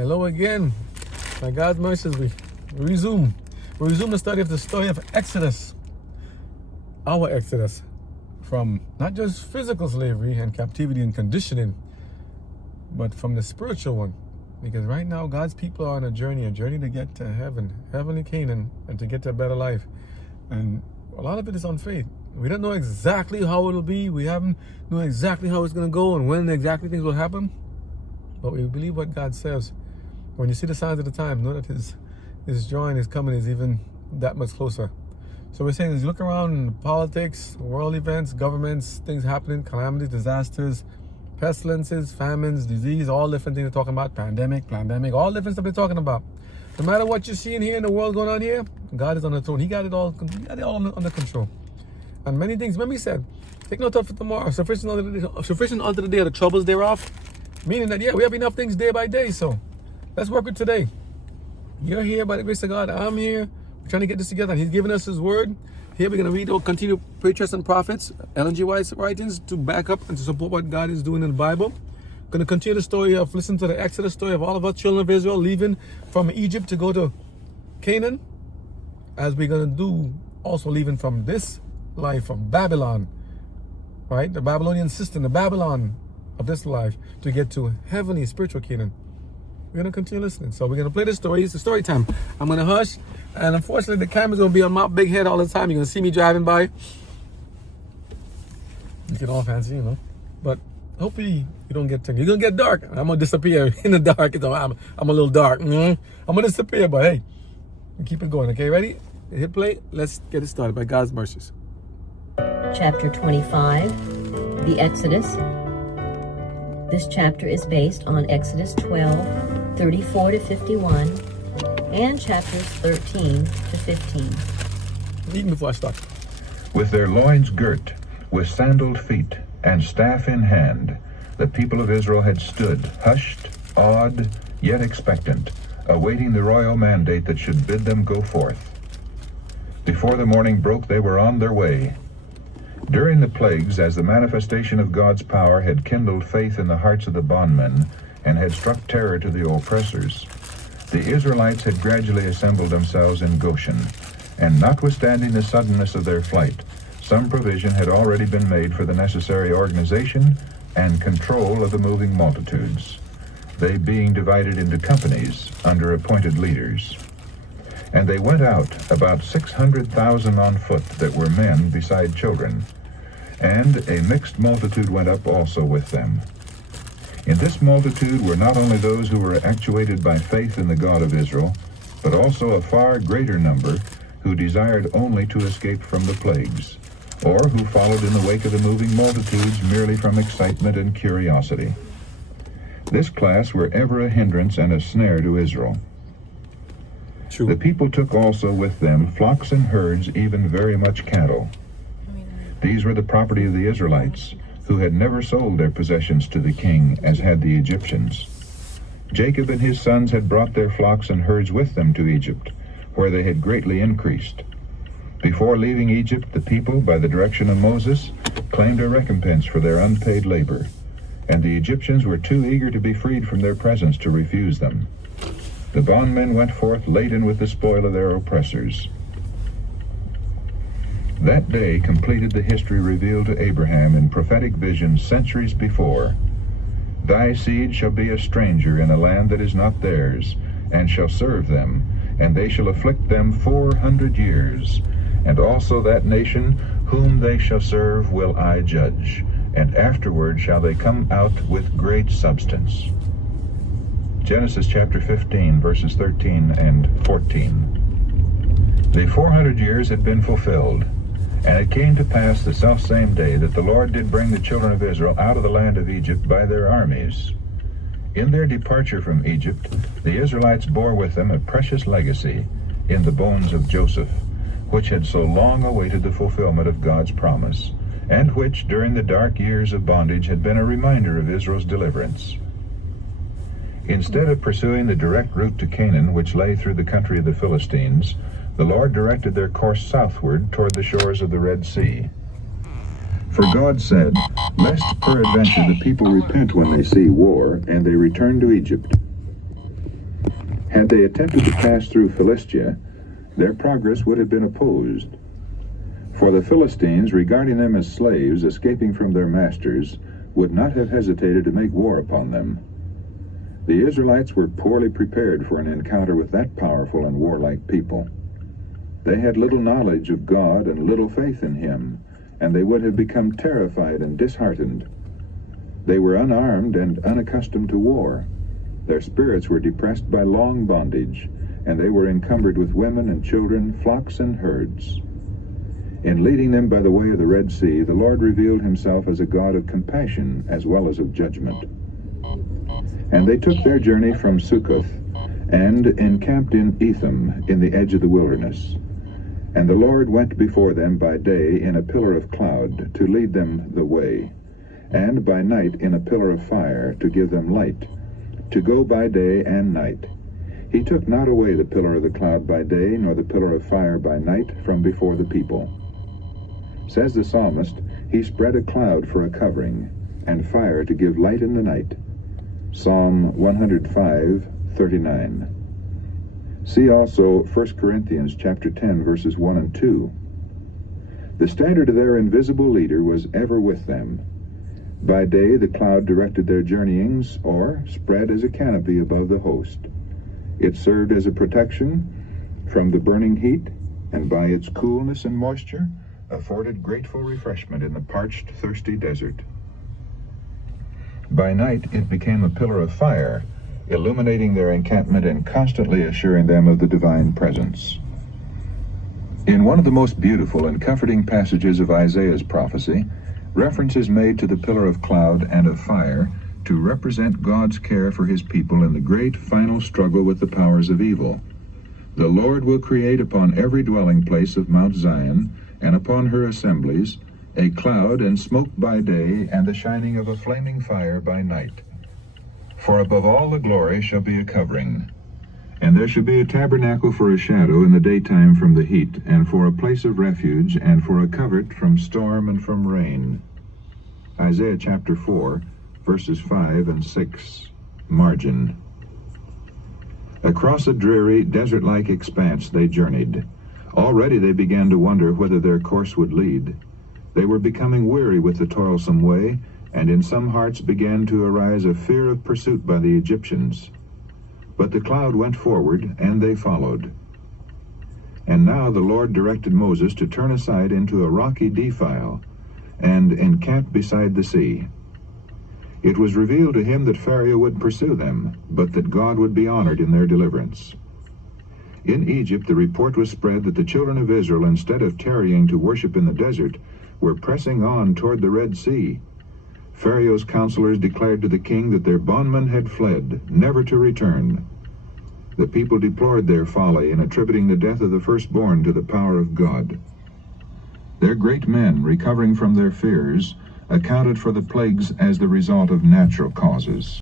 Hello again. By God's mercies, we resume. We resume the study of the story of Exodus. Our Exodus. From not just physical slavery and captivity and conditioning, but from the spiritual one. Because right now, God's people are on a journey to get to heaven, Heavenly Canaan, and to get to a better life. And a lot of it is on faith. We don't know exactly how it'll be. We haven't know exactly how it's going to go and when exactly things will happen. But we believe what God says. When you see the signs of the time, know that his drawing, his coming is even that much closer. So we're saying, as you look around politics, world events, governments, things happening, calamities, disasters, pestilences, famines, disease, all different things they're talking about, pandemic, all different stuff they're talking about. No matter what you're seeing here in the world going on here, God is on the throne. He got it all under control. And many things, remember he said, take no thought for tomorrow, sufficient unto the day of the troubles thereof. Meaning that, yeah, we have enough things day by day, so let's work with today. You're here by the grace of God. I'm here. We're trying to get this together. And he's given us his word. Here we're going to read or continue Patriarchs and Prophets, Ellen G. White's writings to back up and to support what God is doing in the Bible. Going to continue the story of, listen to the Exodus story of all of us children of Israel leaving from Egypt to go to Canaan. As we're going to do, also leaving from this life of Babylon, right? The Babylonian system, the Babylon of this life, to get to heavenly spiritual Canaan. We're going to continue listening. So we're going to play this story. It's a story time. I'm going to hush. And unfortunately, the camera's going to be on my big head all the time. You're going to see me driving by. You get all fancy, you know. But hopefully, you don't get you're going to get dark. I'm going to disappear in the dark. I'm a little dark. I'm going to disappear, but hey, keep it going. Okay, ready? Hit play. Let's get it started by God's mercies. Chapter 25, the Exodus. This chapter is based on Exodus 12, 34 to 51, and chapters 13 to 15. Even before I start. With their loins girt, with sandaled feet, and staff in hand, the people of Israel had stood, hushed, awed, yet expectant, awaiting the royal mandate that should bid them go forth. Before the morning broke, they were on their way. During the plagues, as the manifestation of God's power had kindled faith in the hearts of the bondmen and had struck terror to the oppressors, the Israelites had gradually assembled themselves in Goshen, and notwithstanding the suddenness of their flight, some provision had already been made for the necessary organization and control of the moving multitudes, they being divided into companies under appointed leaders. And they went out, about 600,000 on foot that were men beside children, and a mixed multitude went up also with them. In this multitude were not only those who were actuated by faith in the God of Israel, but also a far greater number who desired only to escape from the plagues, or who followed in the wake of the moving multitudes merely from excitement and curiosity. This class were ever a hindrance and a snare to Israel. True. The people took also with them flocks and herds, even very much cattle. These were the property of the Israelites, who had never sold their possessions to the king, as had the Egyptians. Jacob and his sons had brought their flocks and herds with them to Egypt, where they had greatly increased. Before leaving Egypt, the people, by the direction of Moses, claimed a recompense for their unpaid labor, and the Egyptians were too eager to be freed from their presence to refuse them. The bondmen went forth laden with the spoil of their oppressors. That day completed the history revealed to Abraham in prophetic visions centuries before. Thy seed shall be a stranger in a land that is not theirs, and shall serve them, and they shall afflict them 400 years. And also that nation whom they shall serve will I judge, and afterward shall they come out with great substance. Genesis chapter 15, verses 13 and 14. The 400 years had been fulfilled, and it came to pass the selfsame day that the Lord did bring the children of Israel out of the land of Egypt by their armies. In their departure from Egypt, the Israelites bore with them a precious legacy in the bones of Joseph, which had so long awaited the fulfillment of God's promise, and which, during the dark years of bondage, had been a reminder of Israel's deliverance. Instead of pursuing the direct route to Canaan, which lay through the country of the Philistines, the Lord directed their course southward toward the shores of the Red Sea. For God said, "Lest peradventure the people repent when they see war, and they return to Egypt." Had they attempted to pass through Philistia, their progress would have been opposed. For the Philistines, regarding them as slaves escaping from their masters, would not have hesitated to make war upon them. The Israelites were poorly prepared for an encounter with that powerful and warlike people. They had little knowledge of God and little faith in Him, and they would have become terrified and disheartened. They were unarmed and unaccustomed to war. Their spirits were depressed by long bondage, and they were encumbered with women and children, flocks and herds. In leading them by the way of the Red Sea, the Lord revealed Himself as a God of compassion as well as of judgment. And they took their journey from Succoth, and encamped in Etham, in the edge of the wilderness. And the Lord went before them by day in a pillar of cloud to lead them the way, and by night in a pillar of fire to give them light, to go by day and night. He took not away the pillar of the cloud by day, nor the pillar of fire by night from before the people. Says the psalmist, He spread a cloud for a covering, and fire to give light in the night. Psalm 105:39. See also 1 Corinthians chapter 10, verses 1 and 2. The standard of their invisible leader was ever with them. By day the cloud directed their journeyings, or spread as a canopy above the host. It served as a protection from the burning heat, and by its coolness and moisture afforded grateful refreshment in the parched, thirsty desert. By night it became a pillar of fire, illuminating their encampment and constantly assuring them of the divine presence. In one of the most beautiful and comforting passages of Isaiah's prophecy, reference is made to the pillar of cloud and of fire to represent God's care for His people in the great final struggle with the powers of evil. The Lord will create upon every dwelling place of Mount Zion, and upon her assemblies, a cloud and smoke by day, and the shining of a flaming fire by night. For above all the glory shall be a covering, and there shall be a tabernacle for a shadow in the daytime from the heat, and for a place of refuge, and for a covert from storm and from rain. Isaiah chapter 4, verses 5 and 6, margin. Across a dreary, desert-like expanse they journeyed. Already they began to wonder whither their course would lead. They were becoming weary with the toilsome way, and in some hearts began to arise a fear of pursuit by the Egyptians. But the cloud went forward, and they followed. And now the Lord directed Moses to turn aside into a rocky defile, and encamp beside the sea. It was revealed to him that Pharaoh would pursue them, but that God would be honored in their deliverance. In Egypt the report was spread that the children of Israel, instead of tarrying to worship in the desert, were pressing on toward the Red Sea. Pharaoh's counselors declared to the king that their bondmen had fled, never to return. The people deplored their folly in attributing the death of the firstborn to the power of God. Their great men, recovering from their fears, accounted for the plagues as the result of natural causes.